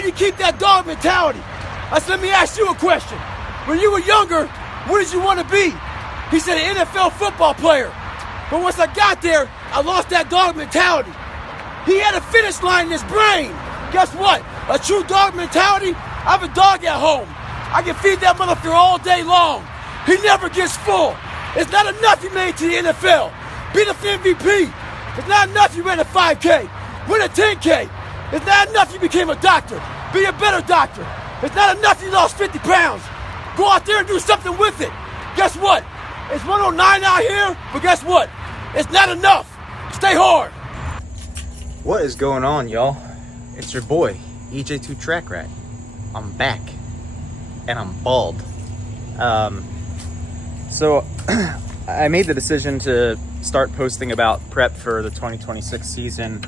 how do you keep that dog mentality? I said, let me ask you a question. When you were younger, what did you want to be? He said an NFL football player. But once I got there, I lost that dog mentality. He had a finish line in his brain. Guess what? A true dog mentality, I have a dog at home. I can feed that motherfucker all day long. He never gets full. It's not enough you made it to the NFL. Be the MVP. It's not enough you ran a 5K. Win a 10K. It's not enough you became a doctor. Be a better doctor. It's not enough you lost 50 pounds. Go out there and do something with it. Guess what? It's 109 out here, but guess what? It's not enough. Stay hard. What is going on, y'all? It's your boy, EJ2 Track Rat. I'm back. And I'm bald. So I made the decision to start posting about prep for the 2026 season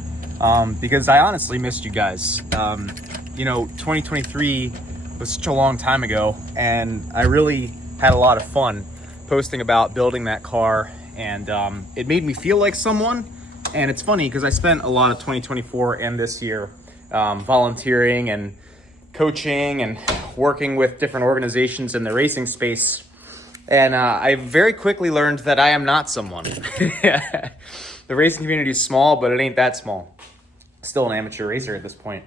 because I honestly missed you guys. 2023 was such a long time ago, and I really had a lot of fun posting about building that car, and it made me feel like someone. And it's funny because I spent a lot of 2024 and this year volunteering and coaching and working with different organizations in the racing space. And I very quickly learned that I am not someone. The racing community is small, but it ain't that small. Still an amateur racer at this point.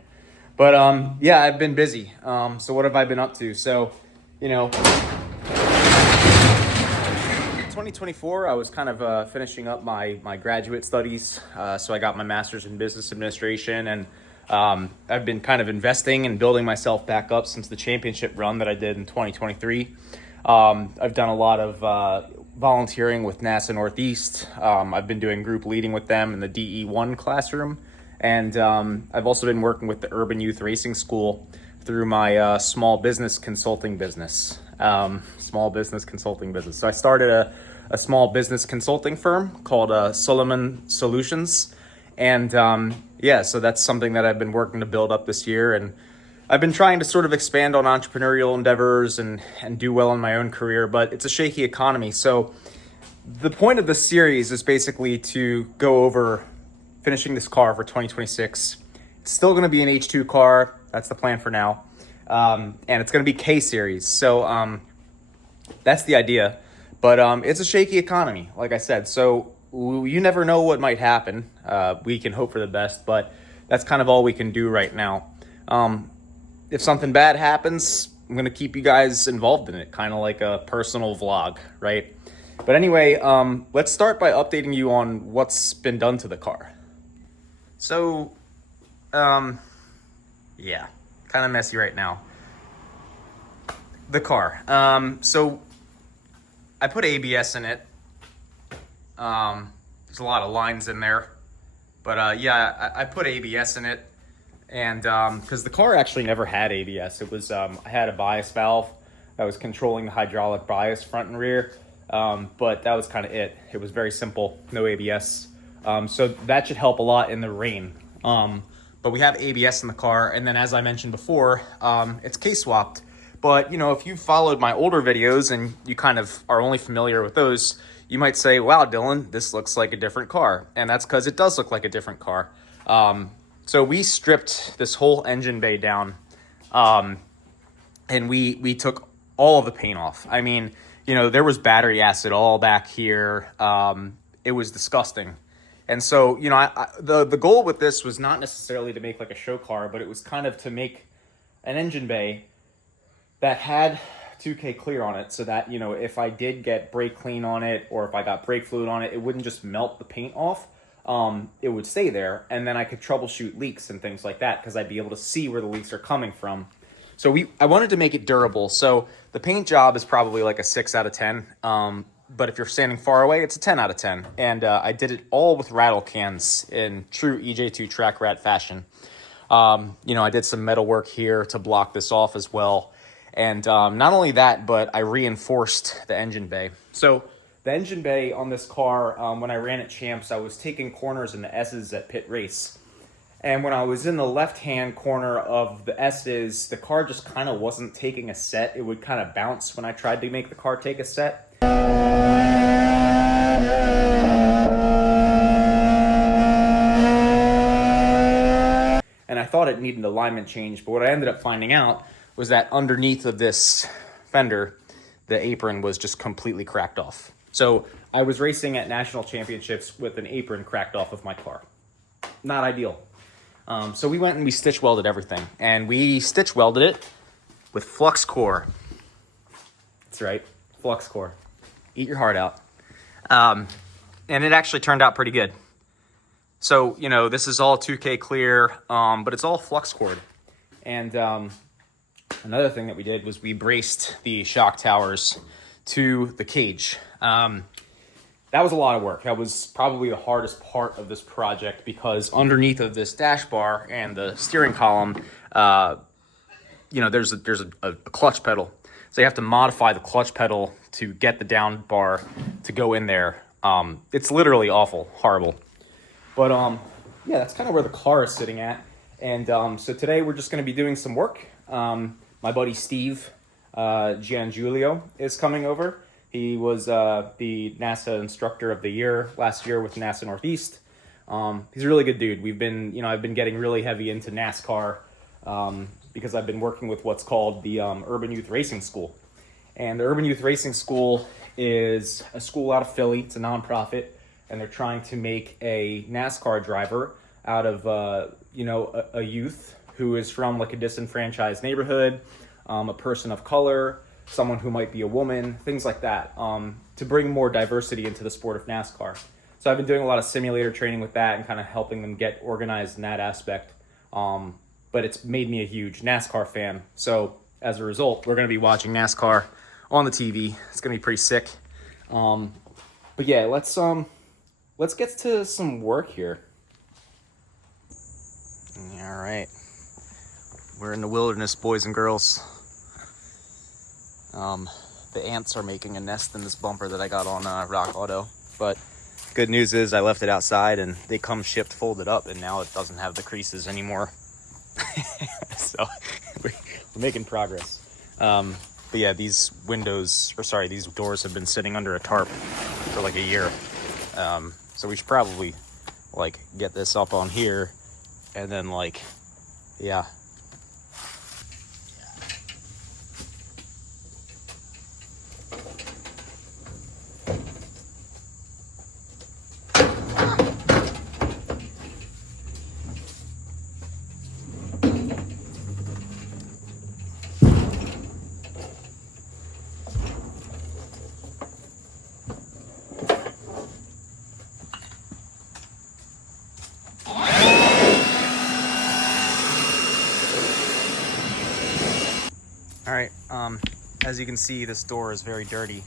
But yeah, I've been busy. So what have I been up to? So, 2024, I was kind of finishing up my graduate studies. So I got my master's in business administration, and I've been kind of investing and building myself back up since the championship run that I did in 2023. I've done a lot of volunteering with NASA Northeast. I've been doing group leading with them in the DE1 classroom. And I've also been working with the Urban Youth Racing School through my small business consulting business. So I started a small business consulting firm called Solomon Solutions. And so that's something that I've been working to build up this year. And I've been trying to sort of expand on entrepreneurial endeavors and do well in my own career, but it's a shaky economy. So the point of this series is basically to go over finishing this car for 2026. It's still going to be an H2 car. That's the plan for now. And it's going to be K series. So that's the idea. But it's a shaky economy, like I said. So you never know what might happen. We can hope for the best, but that's kind of all we can do right now. If something bad happens, I'm going to keep you guys involved in it, kind of like a personal vlog, right? But anyway, let's start by updating you on what's been done to the car. So, kind of messy right now. The car. So I put ABS in it. There's a lot of lines in there, but I put ABS in it. And because the car actually never had ABS. It was I had a bias valve that was controlling the hydraulic bias front and rear, but that was kind of it. It was very simple, no ABS. So that should help a lot in the rain. But we have ABS in the car, and then as I mentioned before, it's K-swapped. But if you followed my older videos and you kind of are only familiar with those, you might say, wow, Dylan, this looks like a different car. And that's because it does look like a different car. So we stripped this whole engine bay down, and we took all of the paint off. I mean, there was battery acid all back here. It was disgusting. And so, the goal with this was not necessarily to make like a show car, but it was kind of to make an engine bay that had 2K clear on it so that, if I did get brake clean on it or if I got brake fluid on it, it wouldn't just melt the paint off. It would stay there, and then I could troubleshoot leaks and things like that because I'd be able to see where the leaks are coming from. So I wanted to make it durable. So the paint job is probably like a 6 out of 10. But if you're standing far away, it's a 10 out of 10. And I did it all with rattle cans in true EJ2 Track Rat fashion. I did some metal work here to block this off as well. And not only that, but I reinforced the engine bay. So the engine bay on this car, when I ran at Champs, I was taking corners in the S's at pit race. And when I was in the left-hand corner of the S's, the car just kind of wasn't taking a set. It would kind of bounce when I tried to make the car take a set. and I thought it needed an alignment change, but what I ended up finding out was that underneath of this fender, the apron was just completely cracked off. So I was racing at national championships with an apron cracked off of my car. Not ideal. So we went and we stitch welded everything, and we stitch welded it with flux core. That's right, flux core. Eat your heart out. And it actually turned out pretty good. So, you know, this is all 2K clear, but it's all flux cored. And another thing that we did was we braced the shock towers to the cage. That was a lot of work. That was probably the hardest part of this project because underneath of this dash bar and the steering column, you know, there's a clutch pedal. So you have to modify the clutch pedal to get the down bar to go in there. It's literally awful, horrible. But yeah, that's kind of where the car is sitting at. And so today we're just going to be doing some work. My buddy Steve Giangiulio is coming over. He was the NASA instructor of the year last year with NASA Northeast. He's a really good dude. I've been getting really heavy into NASCAR because I've been working with what's called the Urban Youth Racing School. And the Urban Youth Racing School is a school out of Philly. It's a nonprofit, and they're trying to make a NASCAR driver out of a youth who is from like a disenfranchised neighborhood, a person of color, someone who might be a woman, things like that, to bring more diversity into the sport of NASCAR. So I've been doing a lot of simulator training with that and kind of helping them get organized in that aspect. But it's made me a huge NASCAR fan. So as a result, we're going to be watching NASCAR on the TV. It's going to be pretty sick. But yeah, let's get to some work here. All right. We're in the wilderness, boys and girls. The ants are making a nest in this bumper that I got on Rock Auto. But good news is I left it outside and they come shipped folded up, and now it doesn't have the creases anymore. So we're making progress. But yeah, these doors have been sitting under a tarp for like a year. So we should probably like get this up on here and then yeah. All right, as you can see, this door is very dirty.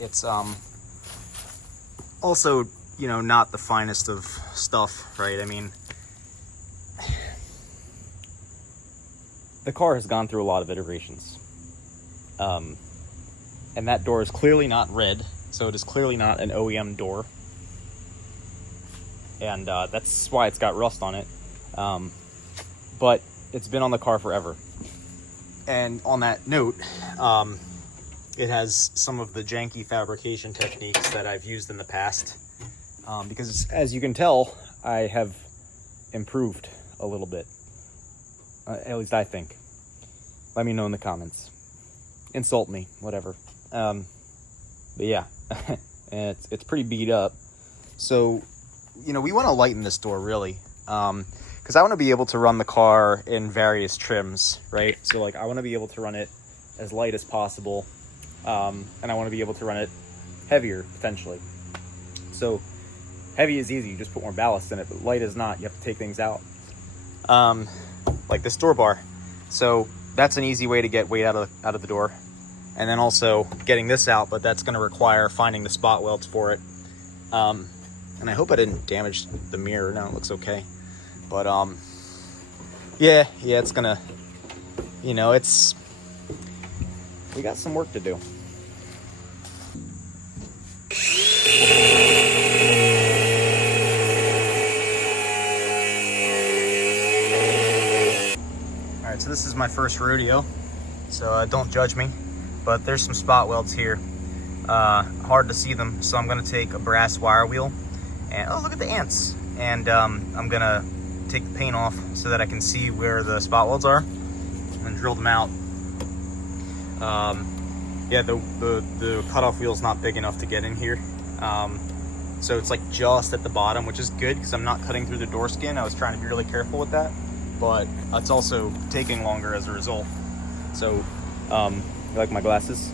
It's also, not the finest of stuff, right? I mean, the car has gone through a lot of iterations. And that door is clearly not red, so it is clearly not an OEM door. And that's why it's got rust on it. But it's been on the car forever. And on that note, it has some of the janky fabrication techniques that I've used in the past. Because as you can tell, I have improved a little bit. At least I think. Let me know in the comments. Insult me, whatever. But yeah, and it's pretty beat up. So, we want to lighten this door really. Because I want to be able to run the car in various trims, right? So I want to be able to run it as light as possible. And I want to be able to run it heavier, potentially. So heavy is easy, you just put more ballast in it, but light is not, you have to take things out. Like this door bar. So that's an easy way to get weight out of the door. And then also getting this out, but that's going to require finding the spot welds for it. And I hope I didn't damage the mirror. No, it looks okay. But, yeah, it's gonna, we got some work to do. All right, so this is my first rodeo, so don't judge me, but there's some spot welds here. Hard to see them, so I'm gonna take a brass wire wheel, and oh, look at the ants. And I'm gonna take the paint off so that I can see where the spot welds are and drill them out. Yeah, the cutoff wheel is not big enough to get in here. So it's like just at the bottom, which is good because I'm not cutting through the door skin. I was trying to be really careful with that, but it's also taking longer as a result. So, you like my glasses?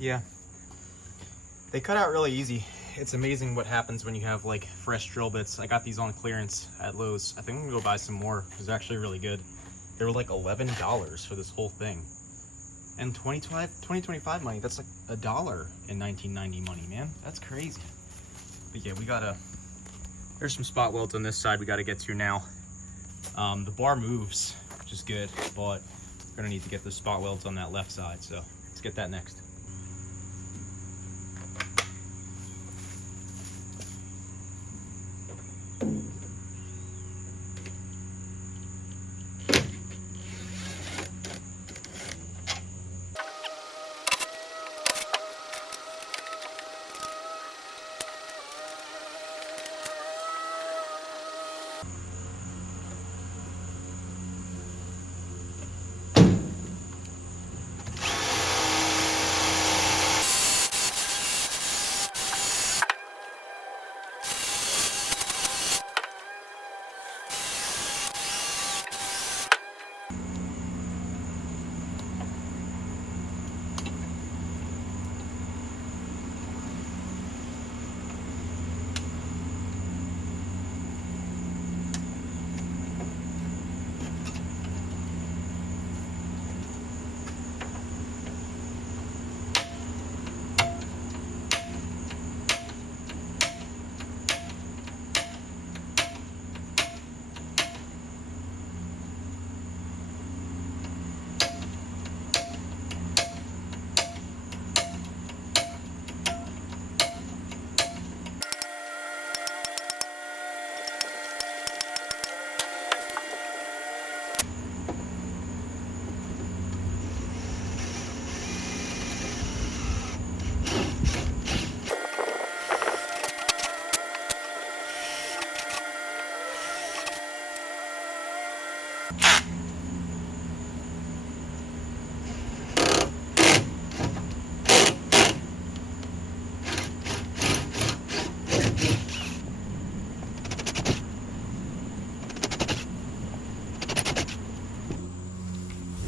Yeah, they cut out really easy. It's amazing what happens when you have like fresh drill bits. I got these on clearance at Lowe's. I think I'm gonna go buy some more because they're actually really good. They were like $11 for this whole thing. And 2025 money, that's like $1 in 1990 money, man. That's crazy. But yeah, there's some spot welds on this side we gotta get to now. The bar moves, which is good, but we're gonna need to get the spot welds on that left side, so let's get that next.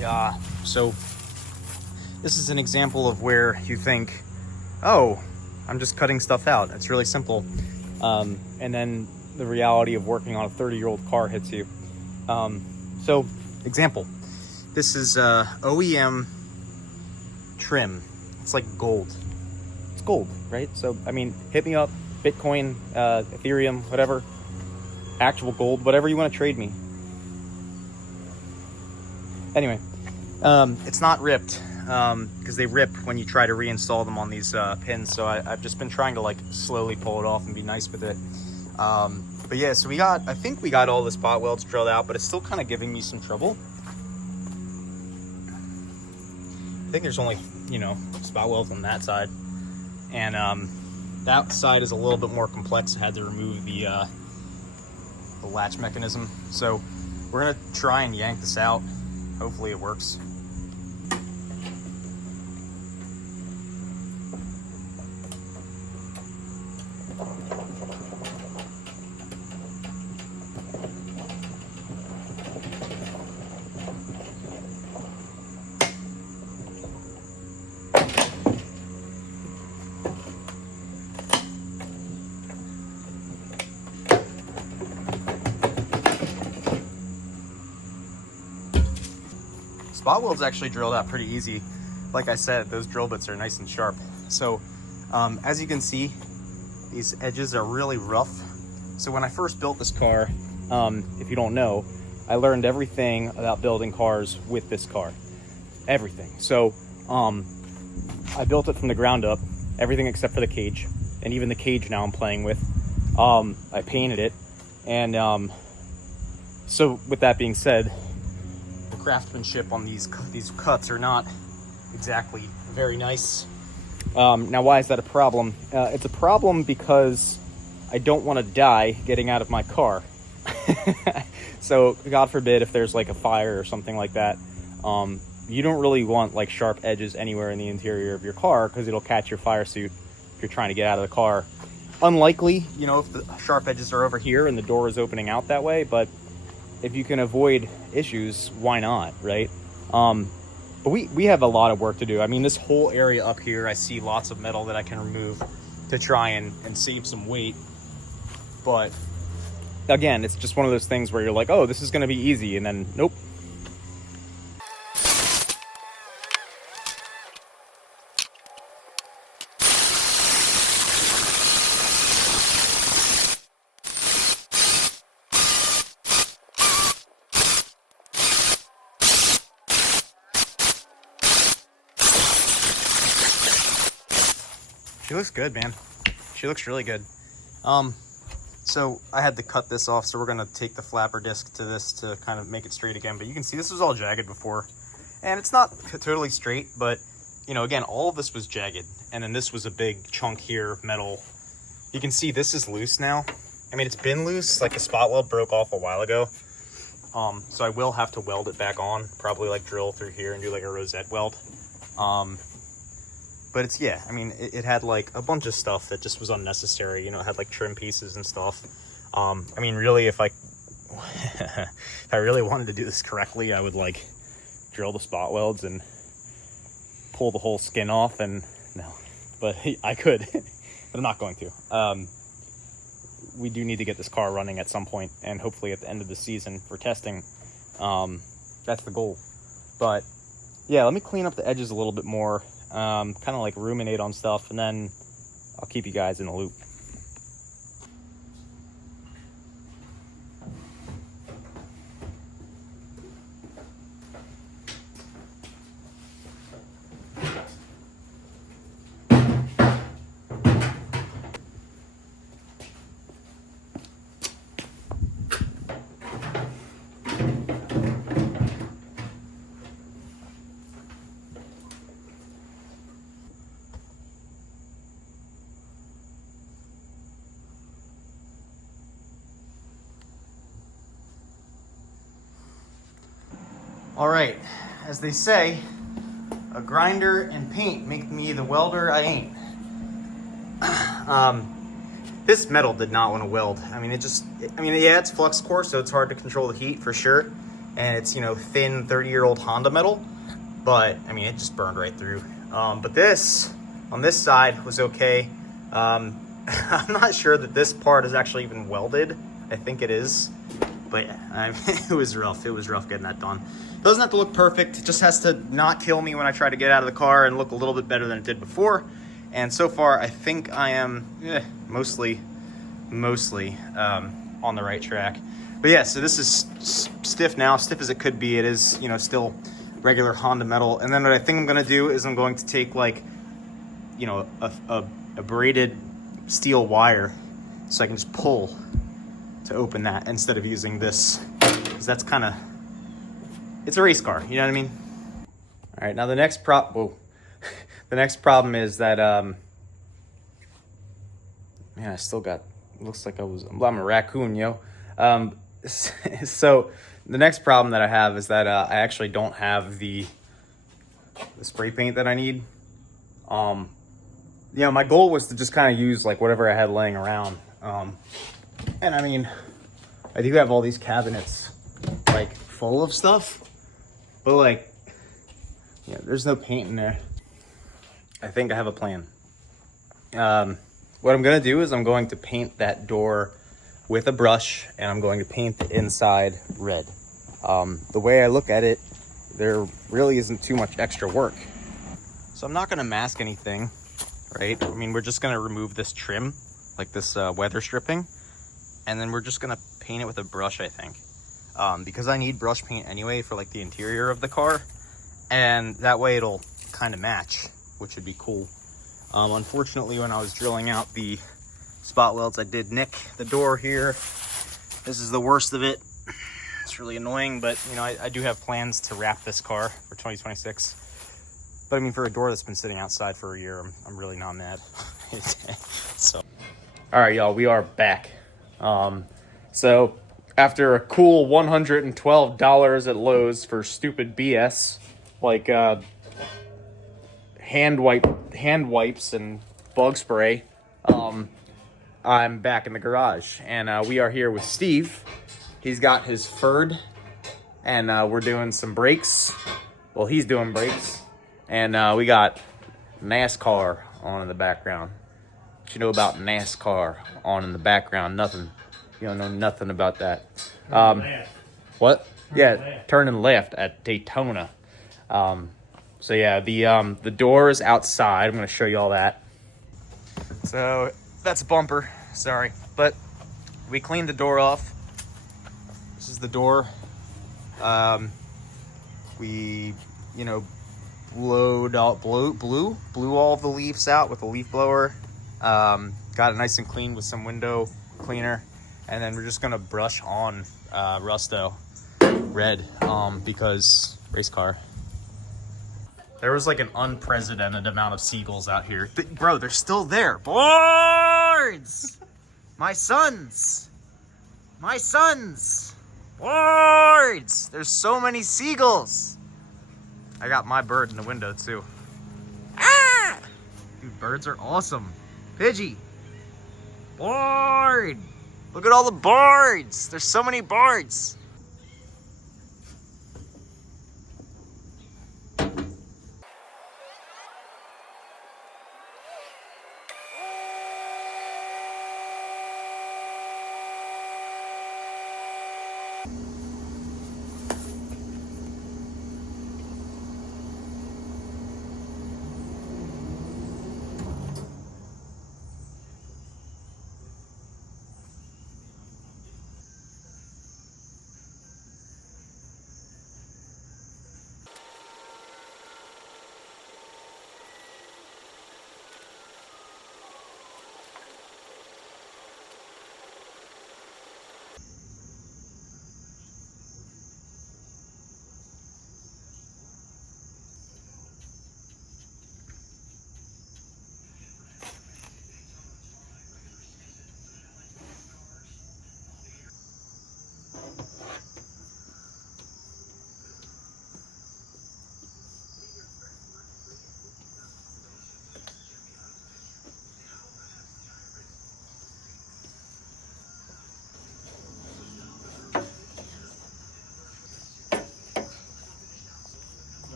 Yeah, so this is an example of where you think, oh, I'm just cutting stuff out. It's really simple. And then the reality of working on a 30-year-old car hits you. So, example, this is OEM trim. It's like gold. It's gold, right? So, I mean, hit me up, Bitcoin, Ethereum, whatever, actual gold, whatever you want to trade me. Anyway, it's not ripped because they rip when you try to reinstall them on these pins. So I've just been trying to like slowly pull it off and be nice with it. But yeah, so I think we got all the spot welds drilled out, but it's still kind of giving me some trouble. I think there's only, spot welds on that side. And that side is a little bit more complex. I had to remove the latch mechanism. So we're gonna try and yank this out. Hopefully it works. spot welds actually drilled out pretty easy. Like I said, those drill bits are nice and sharp. So as you can see, these edges are really rough. So when I first built this car, if you don't know, I learned everything about building cars with this car. Everything. So I built it from the ground up, everything except for the cage. And even the cage now I'm playing with. I painted it. And so with that being said, the craftsmanship on these cuts are not exactly very nice. Now, why is that a problem? It's a problem because I don't want to die getting out of my car. So God forbid if there's like a fire or something like that, you don't really want like sharp edges anywhere in the interior of your car because it'll catch your fire suit if you're trying to get out of the car. Unlikely, you know, if the sharp edges are over here and the door is opening out that way, but if you can avoid issues, why not, right? But we have a lot of work to do. I mean, this whole area up here, I see lots of metal that I can remove to try and save some weight. But again, it's just one of those things where you're like, oh, this is going to be easy. And then, nope. She looks good, man. She looks really good. So I had to cut this off, so we're gonna take the flapper disc to this to kind of make it straight again. But you can see this was all jagged before, and it's not totally straight, but you know, again, all of this was jagged, and then this was a big chunk here, metal. You can see this is loose now. I mean, it's been loose, like the spot weld broke off a while ago. So I will have to weld it back on, probably like drill through here and do like a rosette weld. But it's, yeah, I mean, it had like a bunch of stuff that just was unnecessary. You know, it had like trim pieces and stuff. I mean, really, if I really wanted to do this correctly, I would like drill the spot welds and pull the whole skin off, and no, but I could, but I'm not going to. We do need to get this car running at some point, and hopefully at the end of the season for testing. That's the goal. But yeah, let me clean up the edges a little bit more. Kind of like ruminate on stuff, and then I'll keep you guys in the loop. All right, as they say, a grinder and paint make me the welder I ain't. This metal did not want to weld. I mean, yeah, it's flux core, so it's hard to control the heat for sure. And it's, you know, thin 30-year-old Honda metal, but I mean, it just burned right through. But this, on this side, was okay. I'm not sure that this part is actually even welded. I think it is. But yeah, it was rough. It was rough getting that done. Doesn't have to look perfect. It just has to not kill me when I try to get out of the car and look a little bit better than it did before. And so far, I think I am mostly on the right track. But yeah, so this is stiff now, stiff as it could be. It is, you know, still regular Honda metal. And then what I think I'm gonna do is I'm going to take like, you know, a braided steel wire so I can just pull to open that instead of using this, because that's kind of, it's a race car, you know what I mean? All right, now the next the next problem is that, man, I still got, looks like I'm a raccoon, yo. So the next problem that I have is that I actually don't have the spray paint that I need. You know, my goal was to just kind of use like whatever I had laying around. And I mean, I do have all these cabinets like full of stuff, but like, yeah, there's no paint in there. I think I have a plan. What I'm gonna do is I'm going to paint that door with a brush, and I'm going to paint the inside red. The way I look at it there really isn't too much extra work. So I'm not going to mask anything, right? I mean, we're just going to remove this trim, like this weather stripping, and then we're just going to paint it with a brush, I think. Because I need brush paint anyway for like the interior of the car, and that way it'll kind of match, which would be cool. Unfortunately, when I was drilling out the spot welds, I did nick the door here. This is the worst of it. It's really annoying, but you know, I do have plans to wrap this car for 2026. But I mean, for a door that's been sitting outside for a year, I'm really not mad. So, all right, y'all, we are back. So after a cool $112 at Lowe's for stupid BS, like hand wipes and bug spray, I'm back in the garage, and we are here with Steve. He's got his Ford, and we're doing some brakes. Well, he's doing brakes, and we got NASCAR on in the background. What you know about NASCAR on in the background? Nothing. You don't know nothing about that. What? Yeah, turning left at Daytona. So yeah, the door is outside. I'm going to show you all that. So that's a bumper. Sorry, but we cleaned the door off. This is the door. We, you know, blew all the leaves out with a leaf blower. Got it nice and clean with some window cleaner, and then we're just gonna brush on Rusto red because race car. There was like an unprecedented amount of seagulls out here. Bro, they're still there. Birds! My sons! My sons! Birds! There's so many seagulls. I got my bird in the window too. Ah! Dude, birds are awesome. Pidgey. Bird! Look at all the birds. There's so many birds.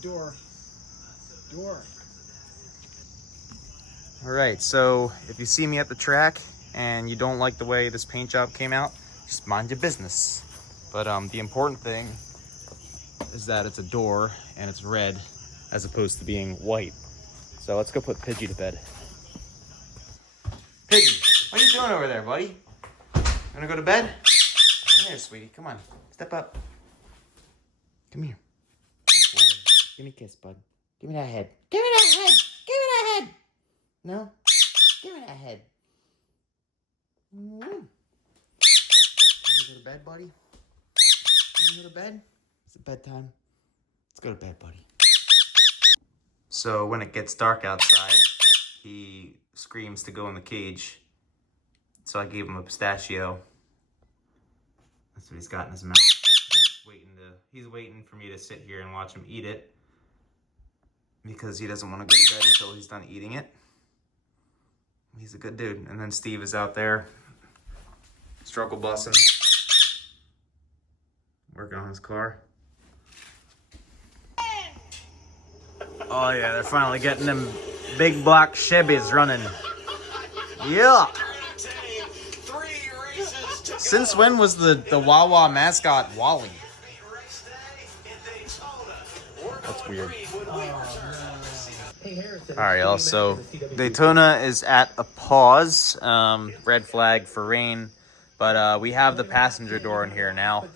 Door. All right, so if you see me at the track and you don't like the way this paint job came out, just mind your business. But the important thing is that it's a door and it's red as opposed to being white. So let's go put Pidgey to bed. Pidgey, what are you doing over there, buddy? You wanna go to bed? Come here, sweetie, come on, step up. Come here. Good boy. Give me a kiss, bud. Give me that head. Give me that head. Give me that head. No? Give me that head. You wanna go to bed, buddy? You wanna go to bed? It's bedtime. Let's go to bed, buddy. So when it gets dark outside, he screams to go in the cage. So I gave him a pistachio. That's what he's got in his mouth. He's waiting for me to sit here and watch him eat it, because he doesn't want to go to bed until he's done eating it. He's a good dude. And then Steve is out there struggle bussing, working on his car. Oh yeah, they're finally getting them big black Chevys running. Yeah. Since when was the Wawa mascot Wally? weird. All right, y'all. So Daytona is at a pause. Red flag for rain, but we have the passenger door in here now.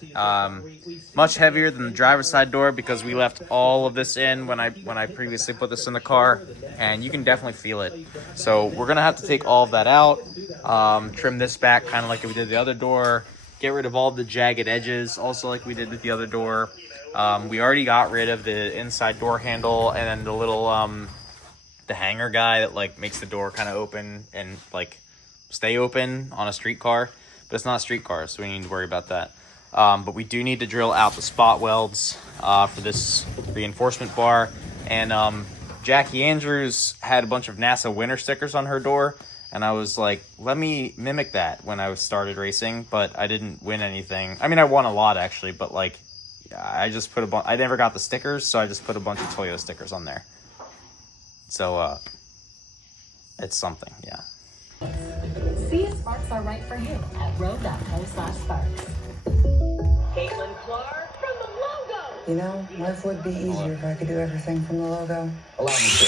Much heavier than the driver's side door because we left all of this in when I previously put this in the car, and you can definitely feel it. So we're gonna have to take all of that out, trim this back kind of like we did the other door, get rid of all the jagged edges, also like we did with the other door. We already got rid of the inside door handle and then the little the hanger guy that like makes the door kind of open and like stay open on a street car, but it's not a street car, so we need to worry about that. But we do need to drill out the spot welds for this reinforcement bar. And Jackie Andrews had a bunch of NASA winter stickers on her door, and I was like, let me mimic that when I started racing, but I didn't win anything. I mean, I won a lot actually, but like I just put I never got the stickers, so I just put a bunch of Toyota stickers on there. So it's something, yeah. See if sparks are right for you at road.co/sparks. Caitlin Clark from the logo. You know, life would be easier if I could do everything from the logo. Allow me to.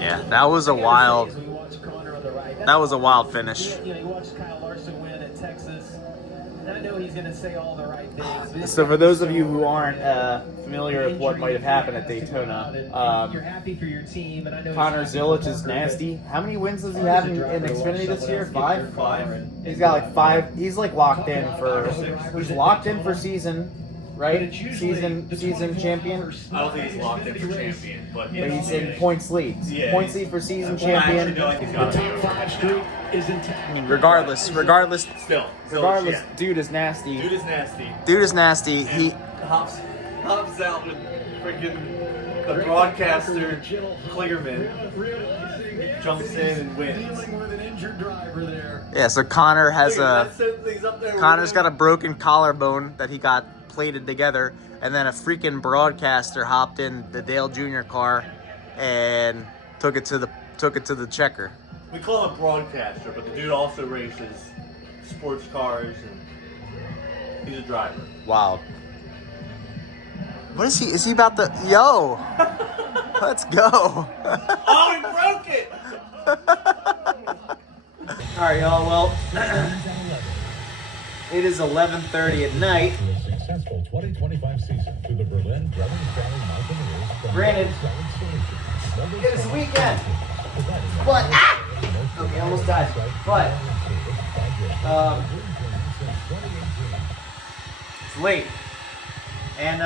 Yeah, that was a wild finish. I know he's going to say all the right things. So for those of you who aren't familiar with what might have happened at Daytona, you're happy for your team, and I know Connor Zilic is nasty. How many wins does he have in Xfinity this year? 5? 5. He's got like 5. He's like locked in for season, right? Season champion. I don't think he's locked in for champion, but he's in points lead. Yeah. Points lead for season champion. I mean, regardless, Still, yeah. dude is nasty. Dude is nasty. He hops out with freaking the broadcaster Clearman jumps in and wins. Yeah, so Connor's got a broken collarbone that he got plated together, and then a freaking broadcaster hopped in the Dale Jr. car and took it to the checker. We call him a broadcaster, but the dude also races sports cars, and he's a driver. Wild. What is he? Is he about to? Yo, let's go. Oh, he broke it! All right, y'all. Well, it is 11:30 at night. Successful 2025 season to the Berlin Driving Valley Mountaineers. Granted, it is a weekend, but okay, almost died. But it's late, and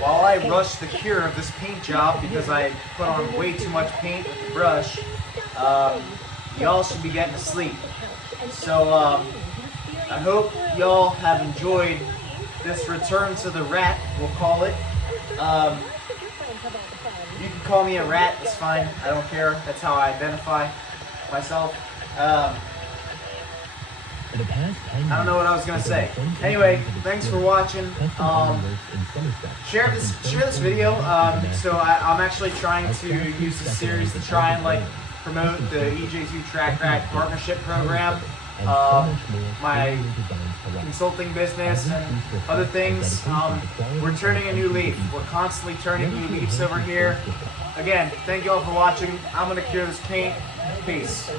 while I rush the cure of this paint job because I put on way too much paint with the brush, y'all should be getting to sleep. So I hope y'all have enjoyed this return to the rat, we'll call it. You can call me a rat, it's fine. I don't care. That's how I identify myself. I don't know what I was gonna say. Anyway, thanks for watching. Share this video. So I'm actually trying to use this series to try and like promote the EJ2 Track Rat Partnership Program. My consulting business and other things. We're turning a new leaf. We're constantly turning new leaves over here. Again, thank you all for watching. I'm gonna cure this paint. Peace.